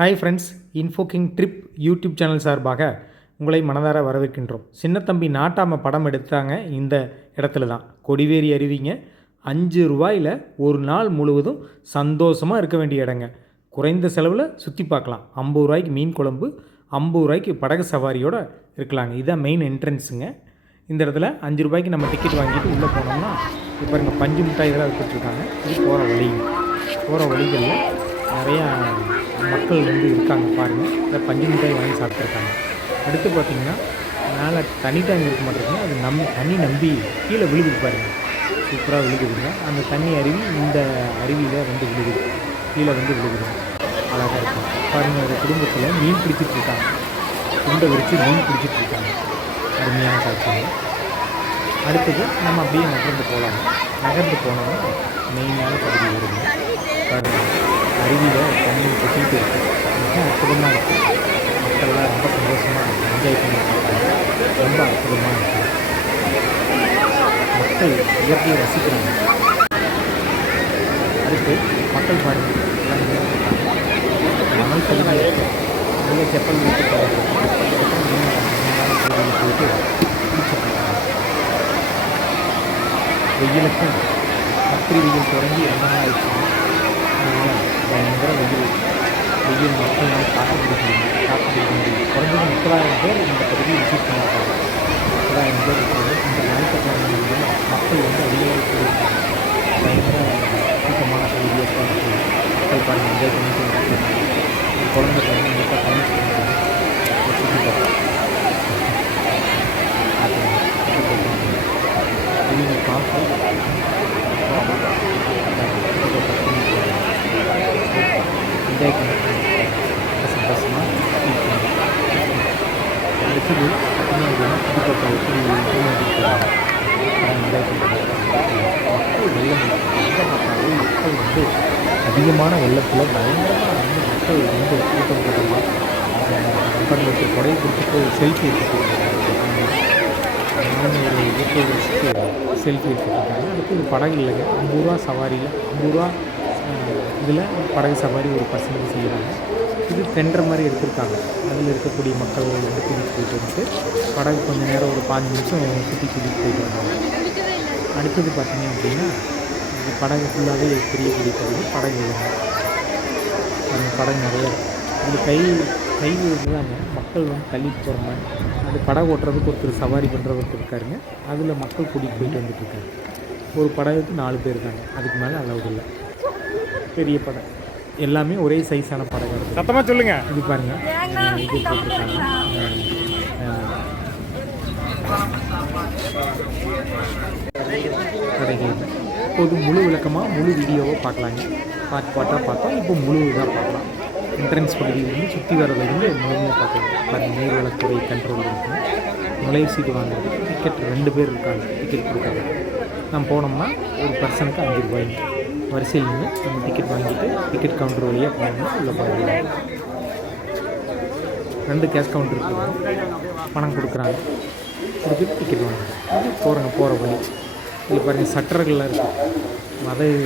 Hi friends, Info King trip YouTube channel சார்பாக உங்களை மனதார வரவேற்கின்றோம். சின்னத்தம்பி நாட்டாம படம் எடுத்தாங்க இந்த இடத்துல தான். கொடிவேரி அருவிங்க. 5 ரூபாயில் ஒரு நாள் முழுவதும் சந்தோஷமாக இருக்க வேண்டிய இடங்க. குறைந்த செலவில் சுற்றி பார்க்கலாம். 50 ரூபாய்க்கு மீன் குழம்பு, 50 ரூபாய்க்கு படகு சவாரியோடு இருக்கலாங்க. இதுதான் மெயின் என்ட்ரன்ஸுங்க. இந்த இடத்துல 5 ரூபாய்க்கு நம்ம டிக்கெட் வாங்கிட்டு உள்ளே போனோம்னா இப்போ இங்கே பஞ்சு மிட்டாய் இதெல்லாம் விட்டுட்ருக்காங்க. இது போகிற வழிங்க. போகிற வழிகளில் நிறையா மக்கள் இருக்காங்க பாருங்கள். இந்த பஞ்சு மிட்டாய் வாங்கி சாப்பிட்ருக்காங்க. அடுத்து பார்த்திங்கன்னா மேலே தண்ணி டேங்க் இருக்க மாட்டேங்குங்க. அது தண்ணி நம்பி கீழே விழுகுது பாருங்கள். சூப்பராக விழுகுதுங்க. அந்த தண்ணி அருவி இந்த அருவியில் விழுகுது. கீழே விழுகுது. அழகாக இருக்கும் பாருங்கள். ஒரு குடும்பத்தில் மீன் பிடிச்சிட்ருக்காங்க. துண்டை விரித்து மீன் பிடிச்சிட்ருக்காங்க. அருமையான காட்சிங்க. அடுத்தது நம்ம அப்படியே நகர்ந்து போகலாம். நகர்ந்து போனோம்னா மெயினான பகுதி வருங்க. பாருங்கள், அருவியில் தண்ணி கொட்டிகிட்டு இருக்குது. மிக அற்புதமாக இருக்குது. மக்கள்லாம் ரொம்ப சந்தோஷமாக என்ஜாய் பண்ணிட்டுருக்காங்க. ரொம்ப அற்புதமாக இருக்குது. மக்கள் இயற்கையை ரசிக்கிறாங்க. அடுத்து மக்கள் பாருங்கள், மணல் பகுதியில் இருக்குது. நல்ல செப்பல் வீட்டு போயிட்டு குளிச்சுட்ருக்காங்க. வெயிலுக்கும் கத்திரி வெயில் தொடங்கி 2 நாள் ஆயிடுச்சு. பயங்கர வெயில் மக்கள் காற்று பிடிக்க முடியும். குறைஞ்சது 30,000 பேர் இந்த பகுதியை விசிட் பண்ணியிருக்காங்க. 30,000 பேர் இருக்கிறது. இந்த ஞாயிற்றுக்கிழமை மக்கள் அதிகமாக போயிருக்காங்க. பயங்கர கூட்டமான பகுதியாக இருக்குது. மக்கள் பாருங்கள், என்ஜாய் பண்ணிட்டு குழந்தை பாருங்கள், நீட்டாக டைம் ஸ்பெண்ட் பண்ணி சுற்றி பார்க்கலாம். இவங்க பார்த்து என்ஜாய் பண்ணி சந்தோஷமாக ஃபீல் பண்ணுறாங்க. அடுத்தது பார்த்தீங்கன்னா புதுக்கோட்டை எப்படி என்ஜாய் பண்ணுறாங்க. மக்கள் வெள்ளம் எங்கே பார்த்தாலும் மக்கள் அதிகமான வெள்ளத்தில் பயங்கரமாக மக்கள் கூட்டம் கூட்டமாக நண்பர்களுக்கு கொடை கொடுத்துட்டு செல்ஃபி எடுத்துட்டு நானும் ஒரு யூடியூபர்ஸுக்கு செல்ஃபி எடுத்துருக்காங்க. அடுத்து ஒரு படகு இல்லைங்க. 50 ரூபா சவாரியில் 50 ரூபா இதில் படகு சவாரி ஒரு பர்சனுக்கு செய்கிறாங்க. இது டெண்டர் மாதிரி எடுத்திருக்காங்க. அதில் இருக்கக்கூடிய மக்கள் கூட்டிகிட்டு போயிட்டு படகு கொஞ்சம் நேரம் ஒரு 5 நிமிஷம் கூட்டிகிட்டு போயிட்டு வந்தாங்க. அடுத்தது பார்த்திங்க அப்படின்னா இந்த படகு ஃபுல்லாகவே தெரியக்கூடிய பகுதி படகு இல்லைங்க. அந்த படகு நிறையா இதில் கை தாங்க மக்கள் தள்ளிட்டு போகிற மாதிரி. அது படகு ஓட்டுறதுக்கு ஒருத்தர் சவாரி பண்ணுறதுக்கு இருக்காருங்க. அதில் மக்கள் கூட்டிகிட்டு போயிட்டு வந்துட்டுருக்காங்க. ஒரு படகுக்கு 4 பேர் இருக்காங்க. அதுக்கு மேலே அலவுட் இல்லை. பெரிய படகு எல்லாமே ஒரே சைஸான படகு இருக்குது. சத்தமாக சொல்லுங்கள். இது பாருங்கள், இது போட்டிருக்காங்க. கடைகள் இப்போது முழு விளக்கமாக முழு வீடியோவை பார்க்கலாங்க. பாட்டாக பார்த்தோம். இப்போ முழு இதாக பார்க்கலாம். என்ட்ரன்ஸ் பகுதியிலிருந்து சுற்றி வர்றதுலேருந்து முழுமையாக பார்க்கலாம். பாருங்கள், நீர்வளத்துறை கண்ட்ரோல் இருக்குது. நுழைவு சீட்டு வாங்குறது. டிக்கெட் 2 பேர் இருக்காங்க. டிக்கெட் கொடுக்காங்க. நம்ம போனோம்னா ஒரு பர்சனுக்கு 5 ரூபாய்ங்க. வரிசையில் நின்று நம்ம டிக்கெட் வாங்கிட்டு டிக்கெட் கவுண்டர் வழியாக போனோம்னா உள்ள போகலாம். 2 கேஷ் கவுண்டர் இருக்குது. பணம் கொடுக்குறாங்க. கொடுத்துட்டு டிக்கெட் வாங்குறாங்க. இது போகிற வழி. இதில் பாருங்கள், சட்டர்கள்லாம் இருக்குது. மதகு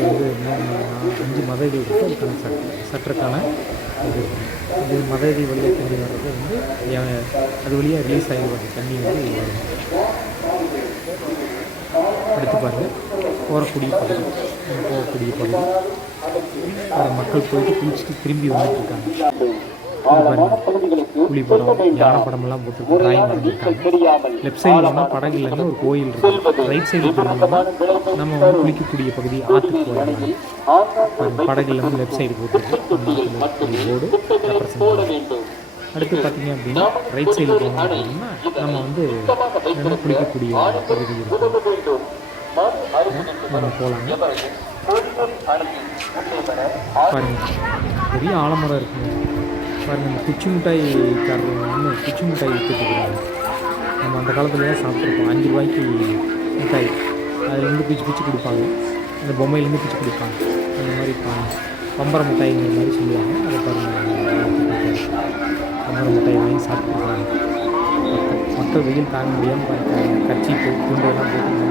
5 மதகு இருக்குது. அதுக்கான சட்டருக்கான இது மதகு வழியாக தண்ணி வர்றது அது வழியாக ரிலீஸ் ஆகிடுவாங்க. தண்ணி வரும். அடுத்து பாருங்கள், போகக்கூடிய பகுதி அதை மக்கள் போயிட்டு குளிச்சுட்டு திரும்பி வந்துட்டுருக்காங்க. புலி படம், யானை படமெல்லாம் போட்டு டிராயிங் பண்ணியிருக்காங்க. லெஃப்ட் சைடில் போனால் படகு இல்லைன்னா ஒரு கோயில் இருக்குது. ரைட் சைடில் போனோம்னா நம்ம குளிக்கக்கூடிய பகுதி ஆற்றுக்கு போயிடலாம். படகு இல்லாமல் லெஃப்ட் சைடு போட்டு போர்டு ரெப்ரசன்ட். அடுத்து பார்த்திங்க அப்படின்னா ரைட் சைடில் போனோம் அப்படின்னா நம்ம குளிக்கக்கூடிய பகுதி இருக்கும். நம்ம போகலாங்க. பாருங்கள், பெரிய ஆலமரம் இருக்குங்க. பாருங்கள், இந்த குச்சி மிட்டாய் காரர் குச்சி மிட்டாய் விற்றுட்டுருக்காங்க. நம்ம அந்த காலத்துலலாம் சாப்பிட்ருப்போம். 5 ரூபாய்க்கு மிட்டாய் அதுலேருந்து பிச்சு கொடுப்பாங்க. அந்த பொம்மையிலேருந்து பிச்சு கொடுப்பாங்க. அந்த மாதிரி பம்பர மிட்டாய்ங்கிற மாதிரி சொல்லுவாங்க. அதை பாருங்கள், பம்பர மிட்டாய் வாங்கி சாப்பிட்ருக்காங்க. மக்கள் வெயில் தாங்க முடியாமல் கர்ச்சீப்பு துண்டெல்லாம் போட்டு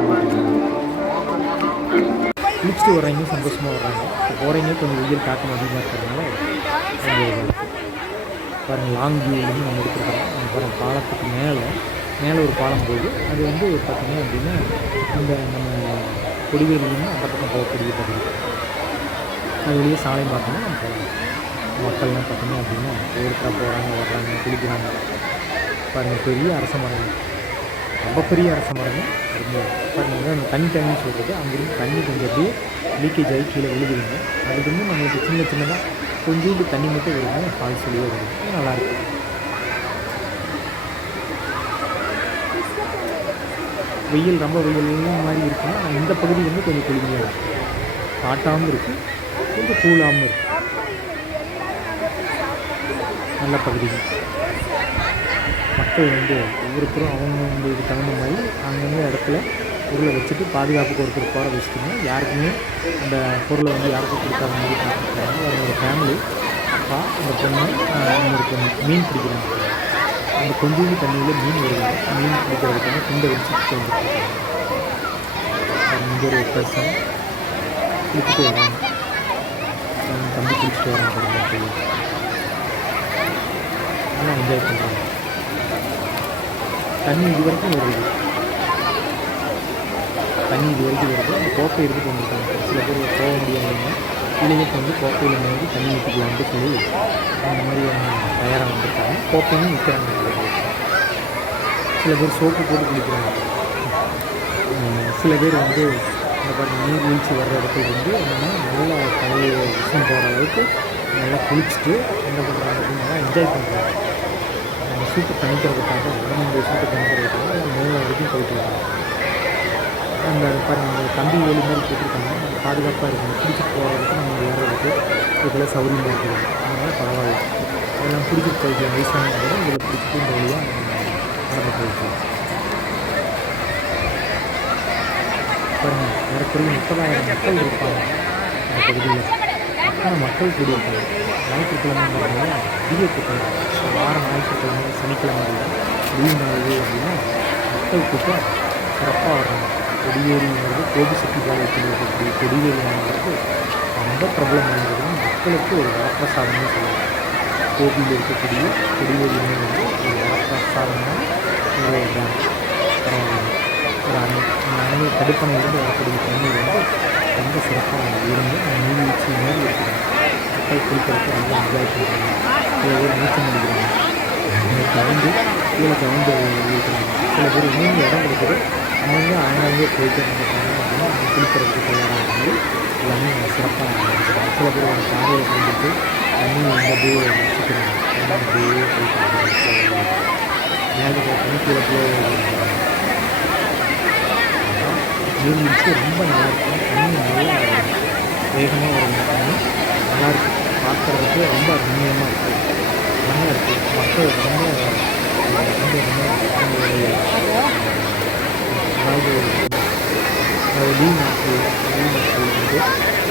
குளிச்சுட்டு வர்றவங்க சந்தோஷமாக வர்றாங்க. போகிறவங்க கொஞ்சம் வெயில் தாக்கம் அதிகமாக இருக்கிறதுனால பாருங்கள் லாங் வியூவிலேருந்து நம்ம எடுத்துருக்கோம். பாருங்கள் பாலத்துக்கு மேலே ஒரு பாலம் போகுது. அது வந்து பார்த்திங்க அப்படின்னா இந்த நம்ம கொடிவேலியிலேருந்து அந்த பக்கம் போகக்கூடிய பகுதி. அது வழியே சாலை பார்த்தோம்னா நம்ம போகலாம். மக்கள்லாம் பார்த்திங்க அப்படின்னா ஒவ்வொருத்தராக போகிறாங்க, வர்றாங்க, குளிக்கிறாங்க. பாருங்கள் பெரிய அரச மரங்கள், ரொம்ப பெரிய அரச மரங்கள். பாருங்கள் அந்த தண்ணி டேங்க்னு சொல்கிறது, அங்கேருந்து தண்ணி கொஞ்சம் அப்படியே லீக்கேஜ் ஆகி கீழே விழுதுங்க. அதுலேருந்து நம்மளுக்கு சின்னதாக கொஞ்சோண்டு தண்ணி மட்டும் வருங்க, ஃபால்ஸ் வழியாக வருது. நல்லாயிருக்கும். வெயில் ரொம்ப வெயில் மாதிரி இருக்குன்னா இந்த பகுதி வந்து கொஞ்சம் குளிமையாக இருக்கும். காட்டாகவும் இருக்குது, கொஞ்சம் கூலாகவும் இருக்குது. நல்ல பகுதிகள். மக்கள் வந்து ஒவ்வொருத்தரும் அவங்களுக்கு தகுந்த மாதிரி அங்கங்கே இடத்துல பொருளை வச்சுட்டு பாதுகாப்புக்கு ஒருத்தர் போகிற வச்சுட்டுங்க. யாருக்குமே அந்த பொருளை வந்து யாருக்கும் கொடுக்காத மாதிரி பார்த்துருக்காங்க. அவங்களோட ஃபேமிலி, அப்பா, அந்த பொண்ணு, இன்னொரு பொண்ணு மீன் பிடிக்கிறாங்க. அந்த கொஞ்சோண்டு தண்ணியில் மீன் வருவாங்க. மீன் பிடிக்கிறதுக்காக துண்டை வச்சுட்டு வந்துருக்காங்க. இங்கே ஒரு பர்சன் குளிச்சுட்டு வராங்க. தம்பி குளிச்சுட்டு வராங்க. நல்லா என்ஜாய் பண்ணுறாங்க. தண்ணி இது வரைக்கும் வருது. அந்த கோப்பை எடுத்துகிட்டு வந்துருக்காங்க. சில பேர் போக முடியாதுங்க, கீழே வந்து கோப்பையில் வந்து தண்ணி ஊற்றிக்கலான்ட்டு சொல்லி அந்த மாதிரியான தயாராக வந்திருக்காங்க. கோப்பையும் விற்கிறாங்க. சில பேர் சோப்பு போட்டு குளிக்கிறாங்க. சில பேர் வந்து இந்த பாருங்க நீர் வீழ்ச்சி வர்ற இடத்துல வந்து என்னென்னா நல்லா தலையை விஷம் போகிற அளவுக்கு நல்லா குளிச்சுட்டு என்ன பண்ணுறாங்க அப்படின்னா என்ஜாய் பண்ணுறாங்க. சூட்டை தணிக்கிறதுக்காக, உடம்புடைய சூட்டை தணிக்கிறதுக்காக மேலே வரைக்கும் போயிட்டு வராங்க. அந்த பாருங்கள் அந்த கம்பி வேலி மாதிரி போட்டிருக்காங்க. அந்த பாதுகாப்பாக இருக்குது. பிடிச்சிட்டு போகிறதுக்கு நம்ம ஏறதுக்கு இதெல்லாம் சௌகரியமாக இருக்குது. அதனால் பரவாயில்ல. அதெல்லாம் பிடிச்சிட்டு போய்க்கலாம். வயசானவங்க கூட இதில் பிடிச்சிட்டு இந்த வழியாக நடந்து போய்க்கலாம். பாருங்கள் ஏறக்குறைய 30,000 மக்கள் இருப்பாங்க அந்த பகுதியில். அத்தனை மக்கள் கூடியிருக்காங்க. ஞாயிற்றுக்கிழமைங்கிறதுனால அதிக கூட்டம். வாரம் ஞாயிற்றுக்கிழமை, சனிக்கிழமை லீவ் நாள் அப்படின்னா மக்கள் கூட்டம் சிறப்பாக வர்றாங்க. கொடிவேரிங்கிறது கோபிச்செட்டிப்பாளையத்தில் இருக்கக்கூடிய கொடிவேரிங்கிறது ரொம்ப பிரபலமானது. மக்களுக்கு ஒரு வரப்பிரசாதம்னு சொல்லலாம். கோபியில் இருக்கக்கூடிய கொடிவேரிங்கிறது வந்து ஒரு வரப்பிரசாதமான ஒரு டேம். பரவாயில்ல. ஒரு அணை தடுப்பணையிலிருந்து வரக்கூடிய தண்ணீர் வந்து ரொம்ப சிறப்பாக இருந்து நீர்வீழ்ச்சி மாதிரி இருக்குது. மக்கள் குளிக்கிறதுக்கு ரொம்ப என்ஜாய் பண்ணுறாங்க. சில பேர் நீச்சல் அடிக்கிறாங்க. கவுண்டு கீழே கவுண்டு இருக்கிறாங்க. சில பேர் இன்னொன்று இடம் கொடுக்குது, அங்கங்கே போயிட்டு வந்துட்டாங்க அப்படின்னா அவங்க குளிக்கிறதுக்கு தயாராக மாதிரி எல்லாமே சிறப்பாக இருக்கிறாங்க. சில பேர் ஒரு பாறையை கொண்டுட்டு தண்ணி அப்படியே வச்சுக்கிறாங்க. அப்படியே போயிட்டு மேலே தண்ணி கீழே நீர்வீழ்ச்சி ரொம்ப நல்லாயிருக்கும். தண்ணி நல்லா வேகமாக வரும். தண்ணி நல்லாயிருக்கும். பார்க்குறதுக்கு ரொம்ப ரம்மியமாக இருக்குது. நல்லா இருக்குது. மக்கள் ரொம்ப அவங்களுடைய அதாவது லீவ் நாட்கள் வந்து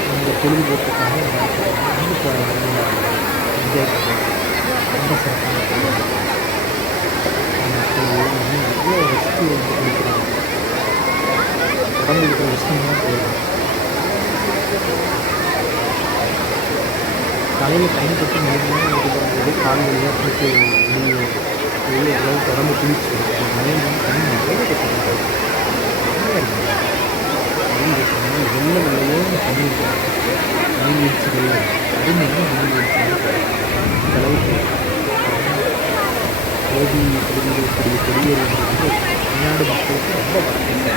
அவங்க பொழுதுபோக்குக்காக வந்து போகிறாங்க. என்ஜாய் பண்ணுறாங்க. ரொம்ப சிறப்பான மக்கள் எல்லாருமே எவ்வளோ ரெஸ்ட்டு வந்து குளிக்கிறாங்க. உடம்பு இருக்கிற விஷயம்லாம் போயிடும். தலையில் தண்ணி கட்டி நேரமாக இது பண்ணுறது கால் வழியாக போட்டு வெளியே எவ்வளோ உடம்பு குளிச்சு மலையில் தண்ணி நிறைய கட்டுறாங்க. வெள்ள வெள்ளையோ தண்ணி இருக்கிறாங்க. நீர்வீழ்ச்சிகள் அருமையான நீர்வீழ்ச்சி. இந்த அளவுக்கு கோபி பகுதியில் இருக்கக்கூடிய கொடிவேரி வந்து தமிழ்நாடு மக்களுக்கு ரொம்ப வரவேற்று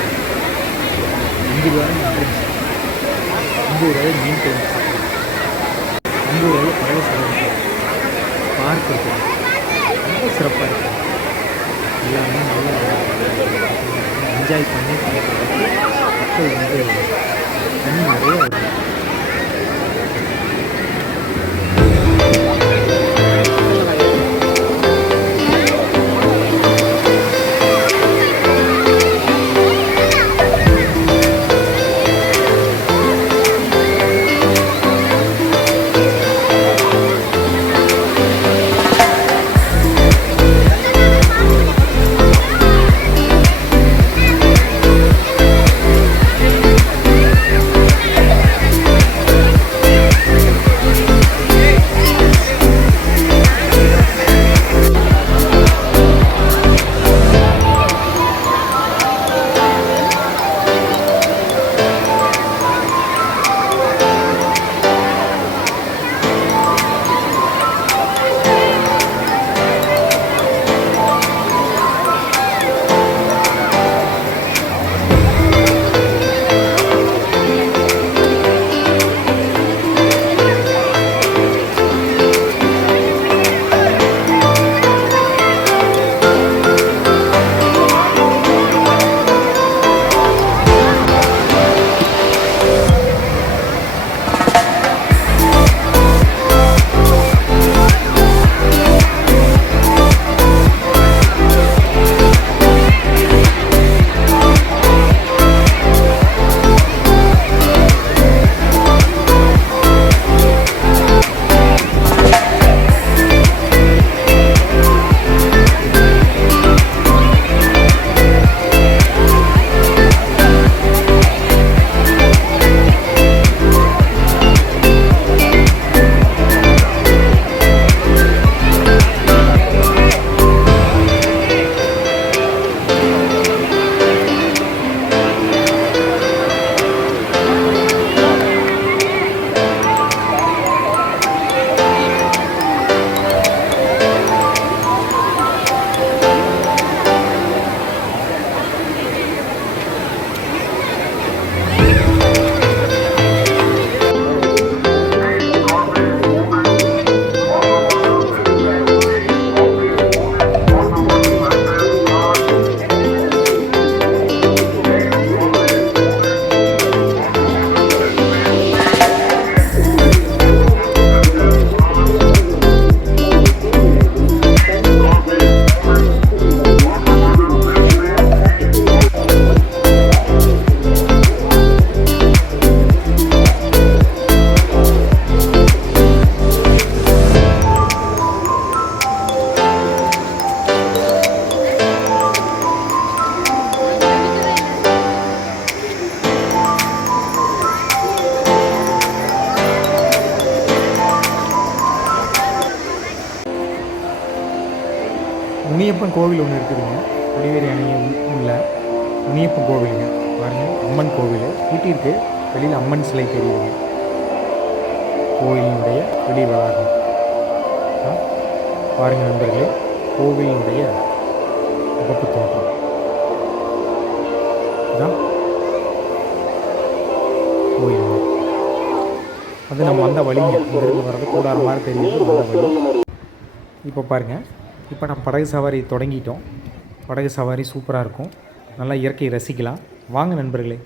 5 ரூபாய் என்ட்ரன்ஸ், 50 ரூபாய் மீன் குழம்பு சாப்பிடுவோம், 50 ரூபாய் பறவை சாப்பிடுவோம், பார்க் இருக்குது. ரொம்ப சிறப்பாக இருக்குது. எல்லாமே நல்லா என்ஜாய் பண்ணி மக்கள் வந்து தண்ணி நிறைய வருது. முனியப்பன் கோவில் ஒன்று இருக்குதுங்க. கொடிவேரி அணையை உள்ள முனியப்பன் கோவிலுங்க. பாருங்கள், அம்மன் கோவில் வீட்டிற்கு வெளியில் அம்மன் சிலை தெரியுதுங்க. கோயிலினுடைய வெளி வளாகம் பாருங்கள் நண்பர்களே, கோவிலினுடைய முகப்பு தோற்றம் இதுதான் கோயில். அது நம்ம வந்த வழிங்க, இங்கிருந்து வர்றது கூடார மாதிரி தெரியுது வந்த வழி. இப்போ பாருங்கள், இப்போ நம்ம படகு சவாரி தொடங்கிட்டோம். படகு சவாரி சூப்பராக இருக்கும், நல்லா இயற்கையை ரசிக்கலாம். வாங்க நண்பர்களே.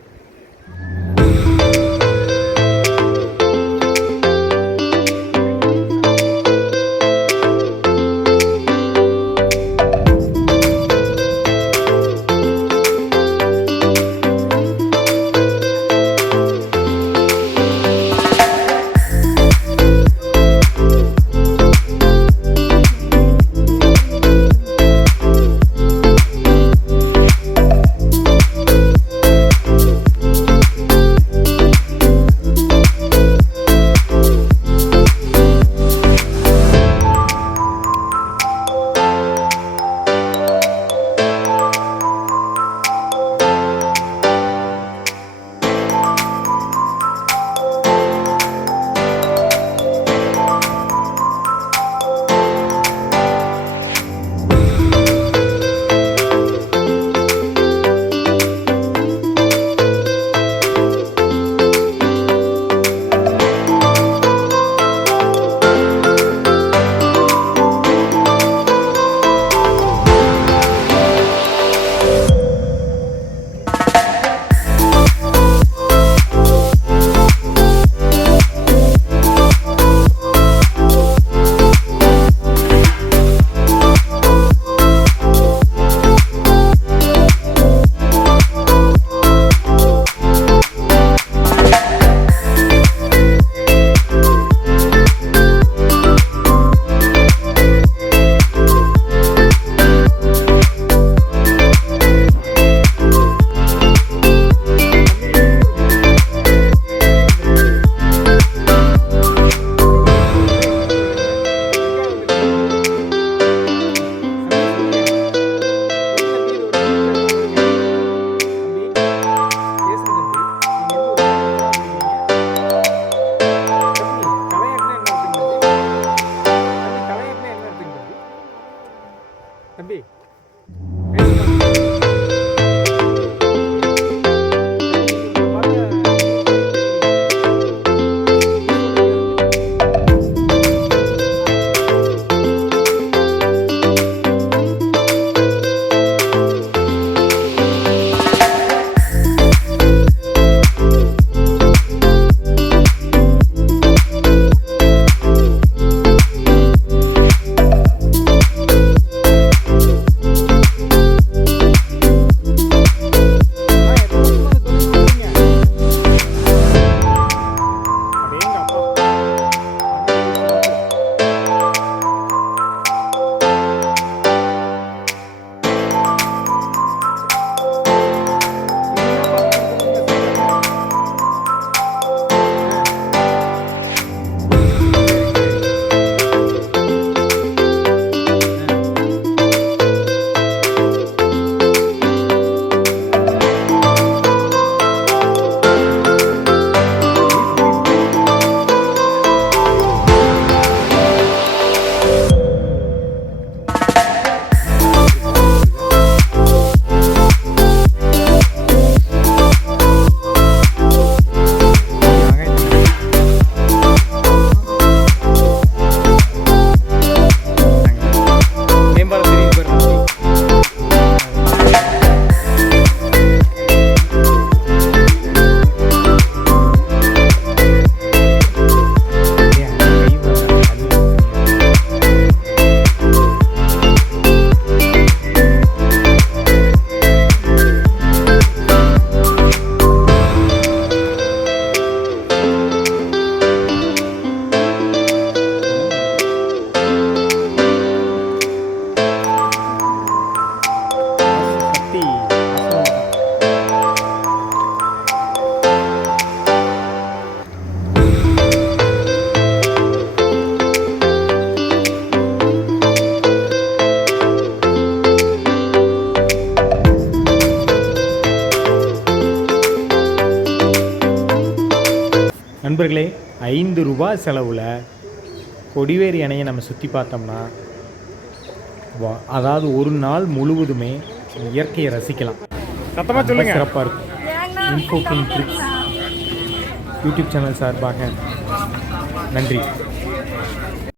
தம்பி நண்பர்களே, 5 ரூபாய் செலவில் கொடிவேரி அணையை நம்ம சுற்றி பார்த்தோம்னா அதாவது ஒரு நாள் முழுவதுமே இயற்கையை ரசிக்கலாம். சத்தமாக சொல்லுங்கள். சிறப்பாக இருக்கும். Info King Trips YouTube channel சார்பாக நன்றி.